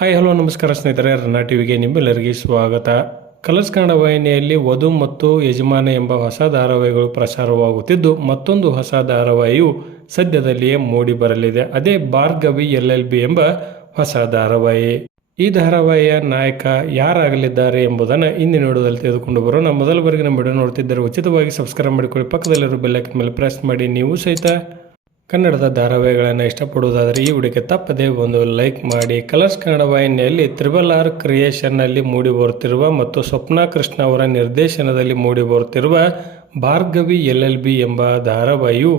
Hi, hello, ನಮಸ್ಕಾರ ಸ್ನೇಹಿತರೆ, ರನ್ನ ಟಿವಿಗೆ ನಿಮ್ಮೆಲ್ಲರಿಗೆ ಸ್ವಾಗತ. ಕಲರ್ಸ್ ಕನ್ನಡ ವಾಹಿನಿಯಲ್ಲಿ ವಧು ಮತ್ತು ಯಜಮಾನ ಎಂಬ ಹೊಸ ಧಾರಾವಾಹಿಗಳು ಪ್ರಸಾರವಾಗುತ್ತಿದ್ದು, ಮತ್ತೊಂದು ಹೊಸ ಧಾರಾವಾಹಿಯು ಸದ್ಯದಲ್ಲಿಯೇ ಮೂಡಿ ಬರಲಿದೆ. ಅದೇ ಭಾರ್ಗವಿ ಎಲ್ ಎಲ್ ಬಿ ಎಂಬ ಹೊಸ ಧಾರಾವಾಹಿ. ಈ ಧಾರಾವಾಹಿಯ ನಾಯಕ ಯಾರಾಗಲಿದ್ದಾರೆ ಎಂಬುದನ್ನು ಇಂದಿನ ವಿಡಿಯೋದಲ್ಲಿ ತೆಗೆದುಕೊಂಡು ಬರೋಣ. ಮೊದಲ ಬಾರಿಗೆ ನಮ್ಮ ವಿಡಿಯೋ ನೋಡ್ತಿದ್ದರೆ ಉಚಿತವಾಗಿ ಸಬ್ಸ್ಕ್ರೈಬ್ ಮಾಡಿಕೊಳ್ಳಿ. ಪಕ್ಕದಲ್ಲಿರೋ ಬೆಲ್ಲೈಕನ್ ಮೇಲೆ ಪ್ರೆಸ್ ಮಾಡಿ. ನೀವು ಸಹಿತ ಕನ್ನಡದ ಧಾರಾವಾಹಿಗಳನ್ನು ಇಷ್ಟಪಡುವುದಾದರೆ ಈ ವಿಡಿಯೋಗೆ ತಪ್ಪದೇ ಒಂದು ಲೈಕ್ ಮಾಡಿ ಕಲರ್ಸ್ ಕನ್ನಡ ವಾಹಿನಿಯಲ್ಲಿ ತ್ರಿಬಲ್ ಆರ್ ಕ್ರಿಯೇಷನ್ನಲ್ಲಿ ಮೂಡಿ ಬರುತ್ತಿರುವ ಮತ್ತು ಸ್ವಪ್ನ ಕೃಷ್ಣ ಅವರ ನಿರ್ದೇಶನದಲ್ಲಿ ಮೂಡಿ ಬರುತ್ತಿರುವ ಭಾರ್ಗವಿ ಎಲ್ ಎಲ್ ಬಿ ಎಂಬ ಧಾರಾವಾಹಿಯು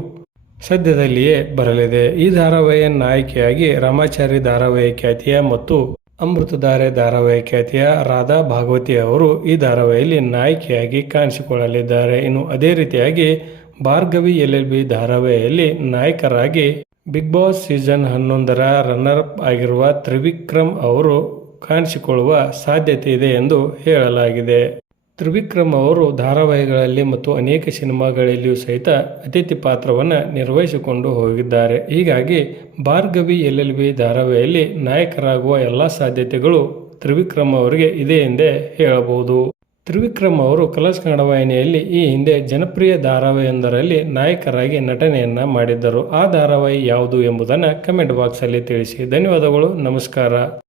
ಸದ್ಯದಲ್ಲಿಯೇ ಬರಲಿದೆ. ಈ ಧಾರಾವಾಹಿಯ ನಾಯಕಿಯಾಗಿ ರಾಮಾಚಾರಿ ಧಾರಾವಾಹಿ ಖ್ಯಾತಿಯ ಮತ್ತು ಅಮೃತಧಾರೆ ಧಾರಾವಾಹಿ ಖ್ಯಾತಿಯ ರಾಧಾ ಭಾಗವತಿ ಅವರು ಈ ಧಾರಾವಾಹಿಯಲ್ಲಿ ನಾಯಕಿಯಾಗಿ ಕಾಣಿಸಿಕೊಳ್ಳಲಿದ್ದಾರೆ. ಇನ್ನು ಅದೇ ರೀತಿಯಾಗಿ ಭಾರ್ಗವಿ ಎಲ್ ಎಲ್ ಬಿ ಧಾರಾವಾಹಿಯಲ್ಲಿ ನಾಯಕರಾಗಿ ಬಿಗ್ ಬಾಸ್ ಸೀಸನ್ ಹನ್ನೊಂದರ ರನ್ನರ್ ಅಪ್ ಆಗಿರುವ ತ್ರಿವಿಕ್ರಮ್ ಅವರು ಕಾಣಿಸಿಕೊಳ್ಳುವ ಸಾಧ್ಯತೆ ಇದೆ ಎಂದು ಹೇಳಲಾಗಿದೆ. ತ್ರಿವಿಕ್ರಮ್ ಅವರು ಧಾರಾವಾಹಿಗಳಲ್ಲಿ ಮತ್ತು ಅನೇಕ ಸಿನಿಮಾಗಳಲ್ಲಿಯೂ ಸಹಿತ ಅತಿಥಿ ಪಾತ್ರವನ್ನು ನಿರ್ವಹಿಸಿಕೊಂಡು ಹೋಗಿದ್ದಾರೆ. ಹೀಗಾಗಿ ಭಾರ್ಗವಿ ಎಲ್ ಎಲ್ ಬಿ ಧಾರಾವಾಹಿಯಲ್ಲಿ ನಾಯಕರಾಗುವ ಎಲ್ಲ ಸಾಧ್ಯತೆಗಳು ತ್ರಿವಿಕ್ರಮ್ ಅವರಿಗೆ ಇದೆ ಎಂದೇ ಹೇಳಬಹುದು. ತ್ರಿವಿಕ್ರಮ್ ಅವರು ಕಲರ್ಸ್ ಕನ್ನಡ ವಾಹಿನಿಯಲ್ಲಿ ಈ ಹಿಂದೆ ಜನಪ್ರಿಯ ಧಾರಾವಾಹಿಯೊಂದರಲ್ಲಿ ನಾಯಕರಾಗಿ ನಟನೆಯನ್ನು ಮಾಡಿದ್ದರು. ಆ ಧಾರಾವಾಹಿ ಯಾವುದು ಎಂಬುದನ್ನು ಕಮೆಂಟ್ ಬಾಕ್ಸಲ್ಲಿ ತಿಳಿಸಿ. ಧನ್ಯವಾದಗಳು. ನಮಸ್ಕಾರ.